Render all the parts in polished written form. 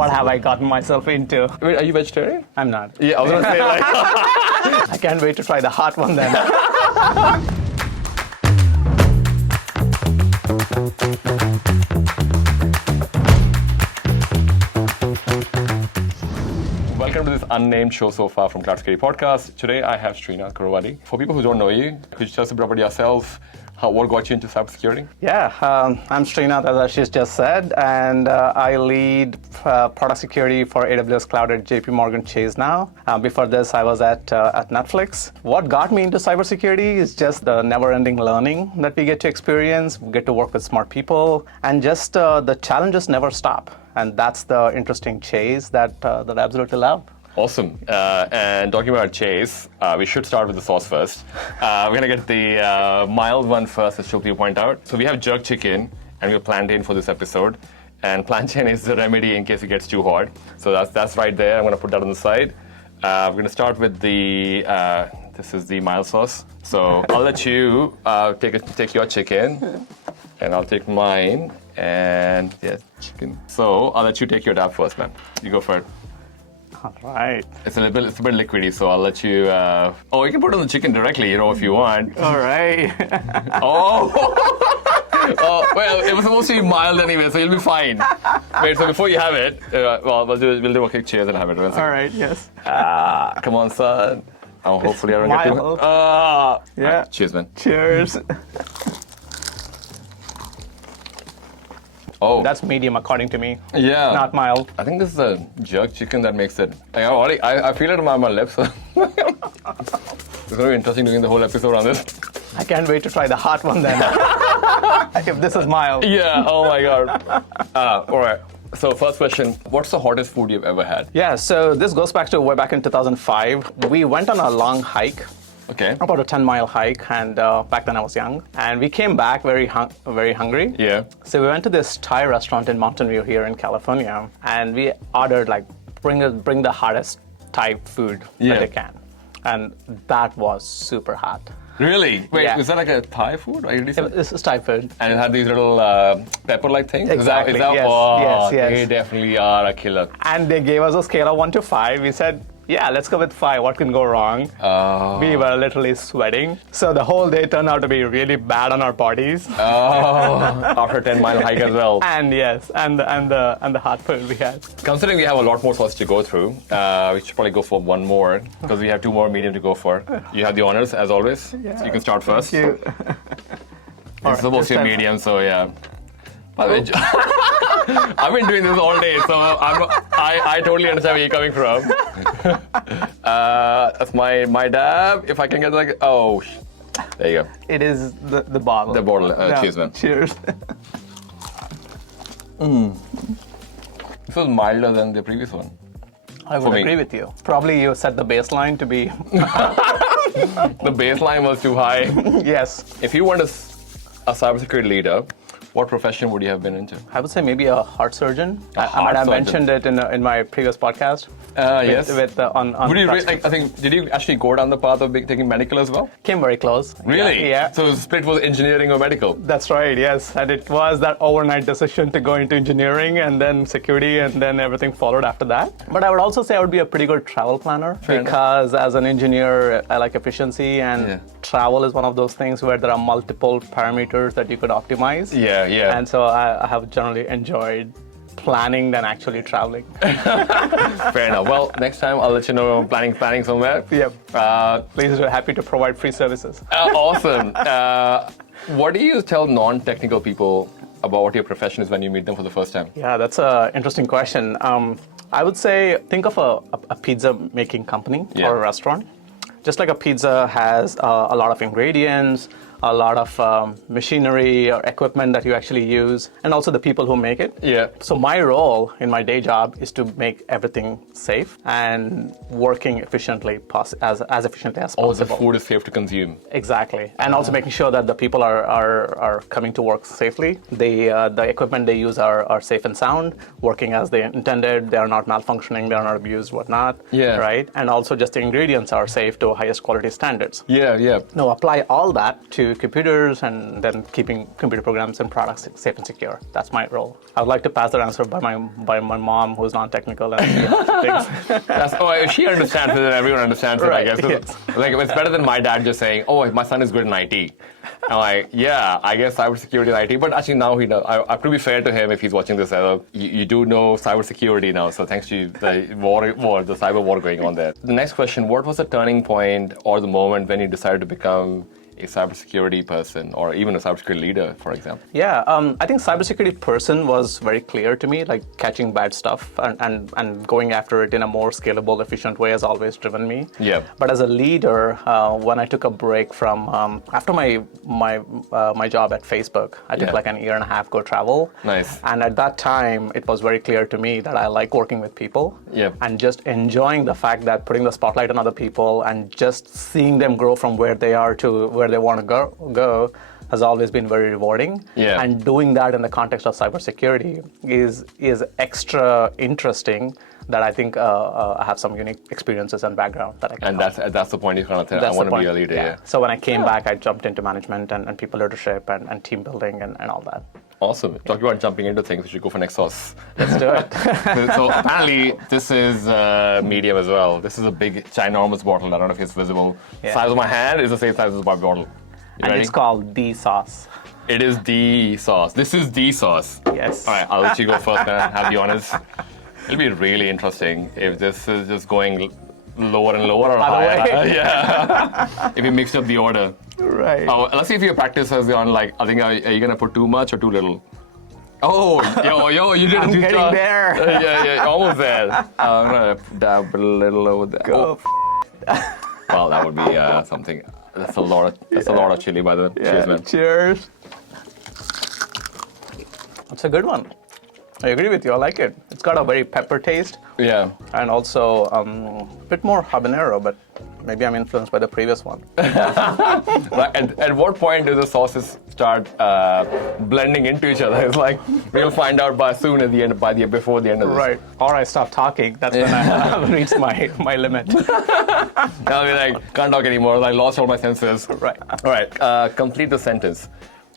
What have I gotten myself into? Wait, are you vegetarian? I'm not. Yeah, I was going to say like... I can't wait to try the hot one then. Welcome to this unnamed show so far from Cloud Security Podcast. Today I have Srinath Kuravadi. For people who don't know you, could you tell us a bit about yourself? What got you into cybersecurity? Yeah, I'm Srinath, as Ashish just said, and I lead product security for AWS Cloud at JP Morgan Chase now. Before this, I was at Netflix. What got me into cybersecurity is just the never-ending learning that we get to experience. We get to work with smart people, and just the challenges never stop. And that's the interesting chase that I absolutely love. Awesome. And talking about Chase, we should start with the sauce first. We're going to get the mild one first, as Shukri pointed out. So we have jerk chicken and we have plantain for this episode. And plantain is the remedy in case it gets too hot. So that's right there. I'm going to put that on the side. We're going to start with the, this is the mild sauce. So I'll let you take your chicken and I'll take mine. And yeah, chicken. So I'll let you take your dab first, man. You go for it. All right. It's a bit liquidy, so I'll let you. You can put it on the chicken directly, if you want. All right. Well, it was supposed to be mild anyway, so you'll be fine. Wait, so before you have it, we'll do a quick cheers and have it. All right. Yes. Come on, son. Hopefully I don't get too. Yeah. Right, cheers, man. Cheers. Oh, That's medium according to me. yeah. Not mild. I think this is a jerk chicken that makes it. I feel it on my lips. It's going to be interesting doing the whole episode on this. I can't wait to try the hot one then. If this is mild. Yeah, oh my god. All right. So first question, what's the hottest food you've ever had? Yeah, so this goes back to way back in 2005. We went on a long hike, Okay. about a 10-mile hike, and back then I was young. And we came back very hungry. Yeah. So we went to this Thai restaurant in Mountain View here in California, and we ordered bring the hottest Thai food Yeah. that they can. And that was super hot. Really? Wait, Yeah. is that like a Thai food? Are you This is Thai food. And it had these little pepper-like things? Exactly, Is that, yes, yes. They definitely are a killer. And they gave us a scale of 1 to 5. We said, yeah, let's go with 5. What can go wrong? We were literally sweating. So the whole day turned out to be really bad on our bodies. After a 10-mile hike as well. And yes, and the hot food we had. Considering we have a lot more sauce to go through, we should probably go for one more, because we have 2 more medium to go for. You have the honors, as always. Yeah. So you can start first. Thank you. It's supposed to be medium, so yeah. By the way, I've been doing this all day, so I totally understand where you're coming from. That's my dab. If I can get there you go. It is the bottle. The bottle. Cheers, man. Cheers. This was milder than the previous one. I would For me. agree with you. Probably you set the baseline to be, The baseline was too high. yes. If you weren't a cybersecurity leader, what profession would you have been into? I would say maybe a heart surgeon. I heart might have surgeon. mentioned it in my previous podcast. Yes. On Would you Praxis. did you actually go down the path of taking medical as well? Came very close. Really? Yeah. So the split was engineering or medical? That's right, yes. And it was that overnight decision to go into engineering and then security, and then everything followed after that. But I would also say I would be a pretty good travel planner, Fair because as an engineer, I like efficiency, and Yeah. travel is one of those things where there are multiple parameters that you could optimize. Yeah, yeah. And so I have generally enjoyed planning than actually traveling. Fair enough. Well, next time I'll let you know I'm planning somewhere. Yep. Please, we're happy to provide free services. Awesome. What do you tell non-technical people about what your profession is when you meet them for the first time? Yeah, that's an interesting question. I would say think of a pizza making company or a restaurant. Just like a pizza has a lot of ingredients, a lot of machinery or equipment that you actually use, and also the people who make it. Yeah. So my role in my day job is to make everything safe and working efficiently, as efficiently as Oh, the possible. food is safe to consume. Exactly, and also making sure that the people are coming to work safely. The equipment they use are safe and sound, working as they intended. They are not malfunctioning. They are not abused, whatnot. Yeah. Right, and also just the ingredients are safe to highest quality standards. Yeah, yeah. Now apply all that to to computers and then keeping computer programs and products safe and secure. That's my role. I would like to pass that answer by my mom, who's non-technical and things. She understands it and everyone understands it, I Right, guess. yes. Like, it's better than my dad just saying, oh, my son is good in IT. I'm like, yeah, I guess cybersecurity and IT, but actually now he knows. I have to be fair to him if he's watching this. You do know cybersecurity now, so thanks to the the cyber war going on there. The next question, what was the turning point or the moment when you decided to become a cybersecurity person or even a cybersecurity leader, for example? Yeah, I think cybersecurity person was very clear to me, like catching bad stuff and going after it in a more scalable, efficient way has always driven me. Yeah. But as a leader, when I took a break from, after my job at Facebook, I took Yeah. like an year and a half go travel. Nice. And at that time, it was very clear to me that I like working with people. Yeah. And just enjoying the fact that putting the spotlight on other people and just seeing them grow from where they are to where they want to go has always been very rewarding. Yeah. And doing that in the context of cybersecurity is extra interesting. That I think I have some unique experiences and background that I can. And that's the point you're kind of saying, I want to be a leader. Yeah. So when I came back, I jumped into management and people leadership and team building and all that. Awesome. Talking about jumping into things, we should go for next sauce. Let's do it. So apparently this is medium as well. This is a big, ginormous bottle. I don't know if it's visible. Yeah. Size of my hand is the same size as my bottle. You And ready? it's called the sauce. It is the sauce. This is the sauce. Yes. All right, I'll let you go first and have the honors. It'll be really interesting if this is just going lower and lower or By the higher. way. Yeah. If you mixed up the order. Right. Oh, let's see if your practice has gone like, I think, are you going to put too much or too little? Oh, yo, you didn't I'm do getting there. yeah, almost there. I'm going to dab a little over there. Go. Oh. Well, that would be something. That's a lot of chili, by the way. Cheers, man. Cheers. It's a good one. I agree with you. I like it. It's got a very pepper taste Yeah. and also a bit more habanero, but maybe I'm influenced by the previous one. Right, at what point do the sauces start blending into each other? It's like we'll find out before the end of this. Right. Or I stop talking. That's when I have reached my limit. I'll be like, can't talk anymore. I lost all my senses. Right. All right. Complete the sentence.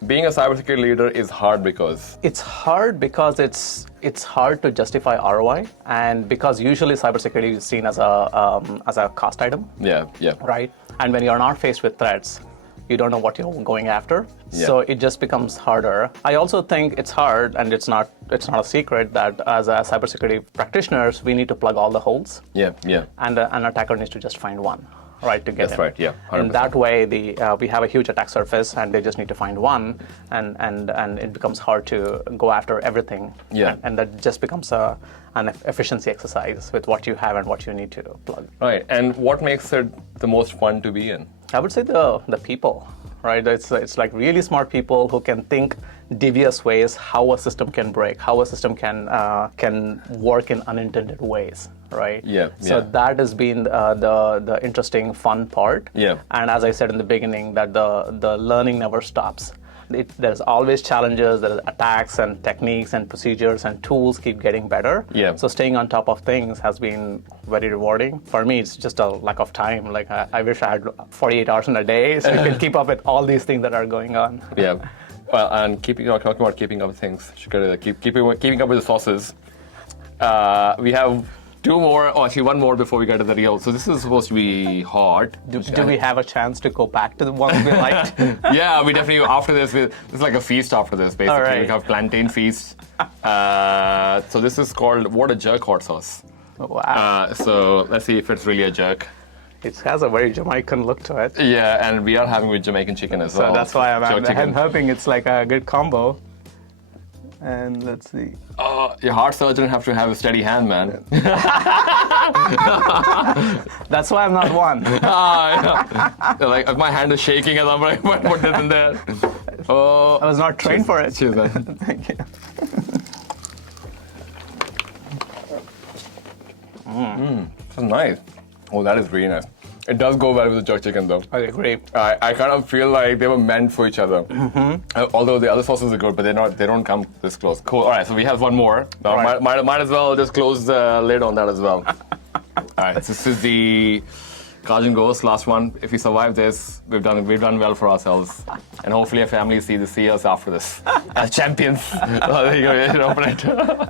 Being a cybersecurity leader is hard because. It's hard because it's hard to justify ROI, and because usually cybersecurity is seen as a cost item. Yeah. Right? And when you're not faced with threats, you don't know what you're going after. Yeah. So it just becomes harder. I also think it's hard, and it's not a secret that as a cybersecurity practitioners, we need to plug all the holes. Yeah. And an attacker needs to just find one, right, to get That's in. right, yeah, 100%. In that way, we have a huge attack surface, and they just need to find one, and it becomes hard to go after everything. Yeah. And that just becomes an efficiency exercise with what you have and what you need to plug. Right. And what makes it the most fun to be in? I would say the people, right? It's like really smart people who can think devious ways how a system can break, how a system can work in unintended ways, right? Yeah, So yeah. that has been the interesting, fun part. Yeah. And as I said in the beginning, that the learning never stops. There's always challenges, there's attacks and techniques and procedures and tools keep getting better. Yeah. So staying on top of things has been very rewarding. For me, it's just a lack of time. Like I wish I had 48 hours in a day so I can keep up with all these things that are going on. Yeah. Well, and talking about keeping up with things, keeping up with the sauces. We have two more, actually one more before we get to the real. So this is supposed to be hot. Do we have a chance to go back to the ones we liked? Yeah, we definitely, after this, it's like a feast after this, basically. All right. We have plantain feast. So this is called What a Jerk hot sauce. Wow. So let's see if it's really a jerk. It has a very Jamaican look to it. Yeah, and we are having with Jamaican chicken as well. So that's why Jerk I'm chicken. hoping it's like a good combo. And let's see. Your heart surgeon have to have a steady hand, man. That's why I'm not one. Yeah. Like, if my hand is shaking and I'm like, put this in there. Oh, I was not trained for it. cheers, man. Thank you. That's nice. Oh, that is really nice. It does go well with the jerk chicken, though. I agree. I kind of feel like they were meant for each other. Although the other sauces are good, but they don't come this close. Cool. All right, so we have one more. Now, Right. might as well just close the lid on that as well. All right, so this is the Cajun Ghost, last one. If we survive this, we've done well for ourselves, and hopefully our families see us after this as champions. There you go. You should open it.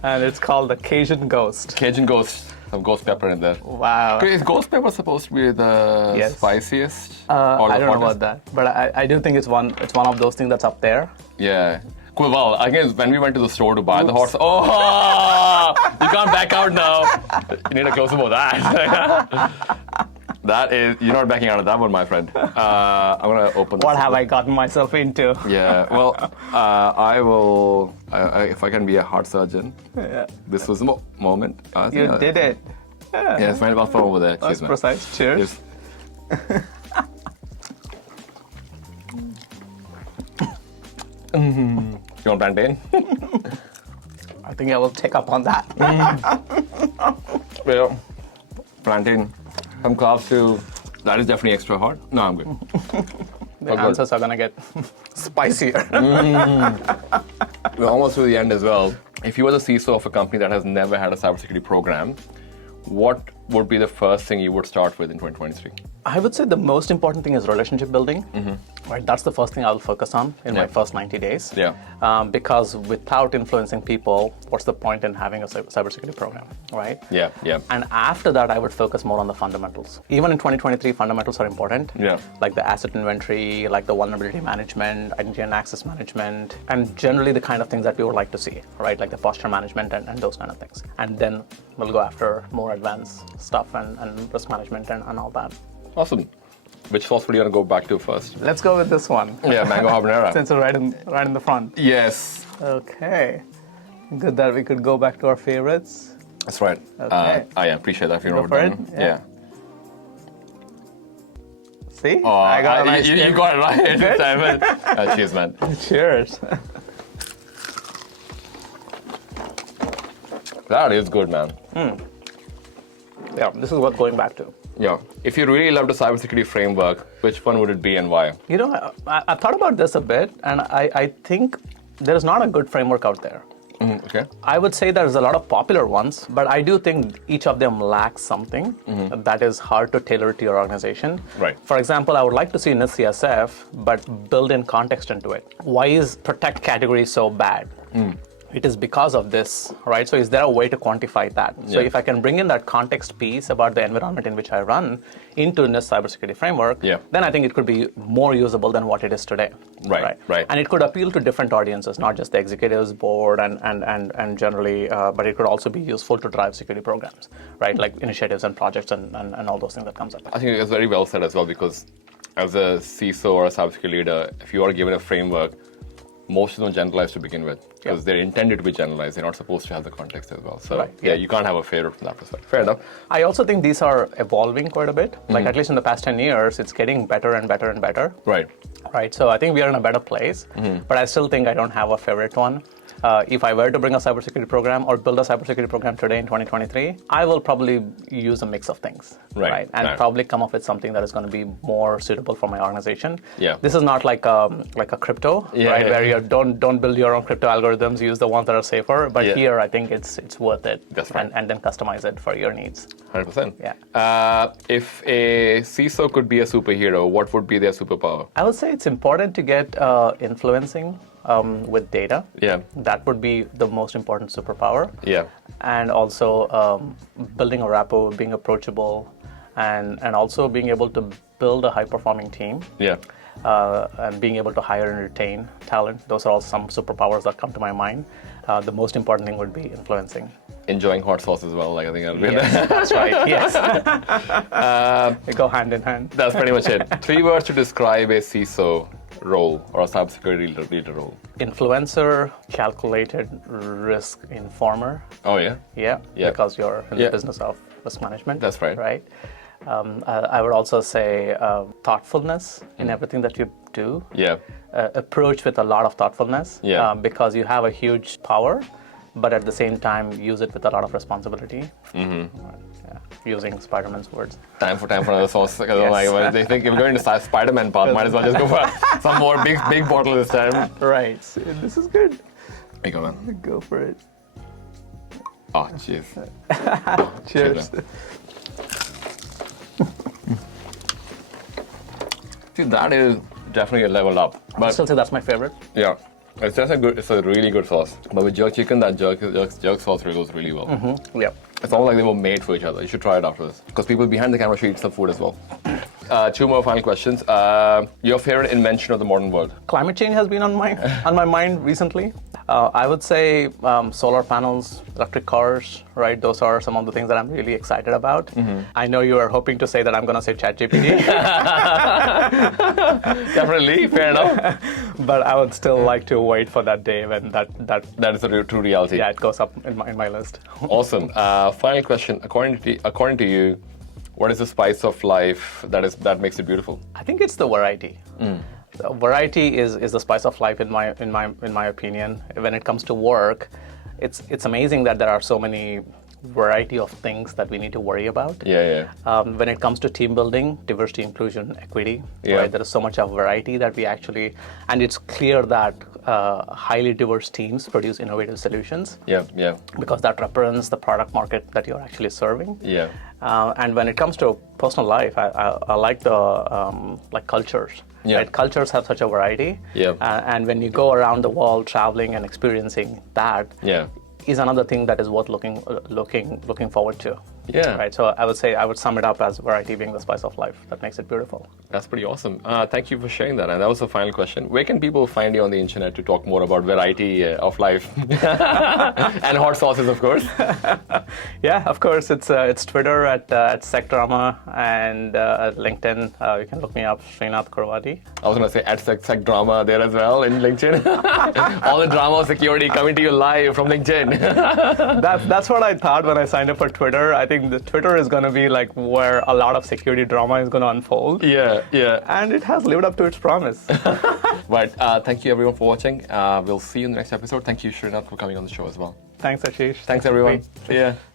And it's called the Cajun Ghost. Cajun Ghost. Some ghost pepper in there. Wow. Okay, is ghost pepper supposed to be the Yes. spiciest? I don't know about that, but I do think it's one of those things that's up there. Yeah. Cool. Well, I guess when we went to the store to buy the hot sauce, oh, you can't back out now. You need a close-up of that. That is, you're not backing out of that one, my friend. I'm gonna open. What have I gotten myself into? Yeah. Well, I will. If I can be a heart surgeon, Yeah. this was the moment. I think You did it. Yeah, it's my phone over there. That's Cheers, man. precise. Cheers. Yes. You want plantain? I think I will take up on that. Well, plantain. Some carbs too. That is definitely extra hot. No, I'm good. The good. answers are gonna get spicier. We're almost to the end as well. If you were the CISO of a company that has never had a cybersecurity program, what would be the first thing you would start with in 2023? I would say the most important thing is relationship building. Right, that's the first thing I'll focus on in my first 90 days. Yeah. Because without influencing people, what's the point in having a cybersecurity program, right? Yeah, yeah. And after that, I would focus more on the fundamentals. Even in 2023, fundamentals are important. Yeah. Like the asset inventory, like the vulnerability management, identity and access management, and generally the kind of things that we would like to see, right? Like the posture management and those kind of things. And then we'll go after more advanced stuff and risk management and all that. Awesome. Which sauce would you want to go back to first? Let's go with this one. Yeah, mango habanero. Since we're right in the front. Yes, Okay. Good that we could go back to our favorites. that's right. Okay. I appreciate that if you're Go for overdone. it? Yeah. See? Oh, I got a nice you tip. got it right this time. Cheers, man. Cheers. That is good, man. Yeah, this is what going back to. Yeah. If you really loved a cybersecurity framework, which one would it be and why? You know, I've thought about this a bit, and I think there's not a good framework out there. Okay. I would say there's a lot of popular ones, but I do think each of them lacks something that is hard to tailor to your organization. Right. For example, I would like to see NIST CSF, but build in context into it. Why is protect category so bad? It is because of this, right? So is there a way to quantify that? So Yeah. if I can bring in that context piece about the environment in which I run into NIST cybersecurity framework, Yeah. then I think it could be more usable than what it is today. Right. And it could appeal to different audiences, not just the executives, board, and generally, but it could also be useful to drive security programs, right? Like initiatives and projects and all those things that comes up. I think it's very well said as well, because as a CISO or a cybersecurity leader, if you are given a framework, most of them generalize to begin with, because they're intended to be generalized. They're not supposed to have the context as well. So Right, yeah, yeah. you can't have a favorite from that perspective. Fair enough. I also think these are evolving quite a bit. Like at least in the past 10 years, it's getting better and better and better. Right. Right, so I think we are in a better place, but I still think I don't have a favorite one. If I were to bring a cybersecurity program or build a cybersecurity program today in 2023, I will probably use a mix of things, Right, And right. probably come up with something that is going to be more suitable for my organization. Yeah. This is not like a crypto, Yeah, right? yeah, Where yeah. you don't build your own crypto algorithms, use the ones that are safer. But Yeah. here, I think it's worth it, That's right. and then customize it for your needs. 100%. Yeah. If a CISO could be a superhero, what would be their superpower? I would say it's important to get influencing with data. Yeah. That would be the most important superpower. Yeah. And also building a rapport, being approachable, and also being able to build a high-performing team. Yeah. And being able to hire and retain talent. Those are all some superpowers that come to my mind. The most important thing would be influencing. Enjoying hot sauce as well. Like, I think I'll be Yes, that's right. Yes. They go hand in hand. That's pretty much it. 3 words to describe a CISO role or a cybersecurity leader role. Influencer, calculated risk informer. Oh, yeah? Yeah, Yeah. because you're in Yeah. the business of risk management. That's right. Right. I would also say thoughtfulness in everything that you do. Yeah. Approach with a lot of thoughtfulness. Yeah. Because you have a huge power, but at the same time use it with a lot of responsibility. Using Spider-Man's words. Time for another sauce. Because Yes. like, well, they think if we're going to Spider-Man part, might as well just go for some more big bottle this time. Right. This is good. There you go, man. Go for it. Oh, cheers. Cheers. man. See, that is definitely a level up. I But still say that's my favorite. yeah, it's just it's a really good sauce. But with jerk chicken, that jerk sauce really goes really well. Yeah. It's almost like they were made for each other. You should try it after this. Because people behind the camera should eat some food as well. Two more final questions. Your favorite invention of the modern world? Climate change has been on my mind recently. I would say solar panels, electric cars, right? Those are some of the things that I'm really excited about. I know you are hoping to say that I'm going to say ChatGPT, Definitely, fair enough. but I would still like to wait for that day when that That is a true reality. yeah, it goes up in my list. Awesome. Final question. According to you, what is the spice of life that makes it beautiful? I think it's the variety. The variety is the spice of life in my opinion. When it comes to work, it's amazing that there are so many variety of things that we need to worry about. Yeah. When it comes to team building, diversity, inclusion, equity, Yeah. right? There is so much of variety that we actually, and it's clear that highly diverse teams produce innovative solutions Yeah. because that represents the product market that you're actually serving. Yeah. And when it comes to personal life, I like the like cultures. Yeah. Right? Cultures have such a variety. Yeah. And when you go around the world traveling and experiencing that, Yeah. is another thing that is worth looking forward to. Yeah. Right. So I would sum it up as variety being the spice of life that makes it beautiful. That's pretty awesome. Thank you for sharing that. And that was the final question. Where can people find you on the internet to talk more about variety of life and hot sauces, of course? Yeah, of course. It's Twitter at SecDrama and LinkedIn. You can look me up, Srinath Kurwadi. I was going to say at Sec Drama there as well in LinkedIn. All the drama of security coming to you live from LinkedIn. That's what I thought when I signed up for Twitter. I think the Twitter is going to be like where a lot of security drama is going to unfold. Yeah. And it has lived up to its promise. But thank you everyone for watching. We'll see you in the next episode. Thank you, Srinath, for coming on the show as well. Thanks, Ashish. Thanks everyone. See ya.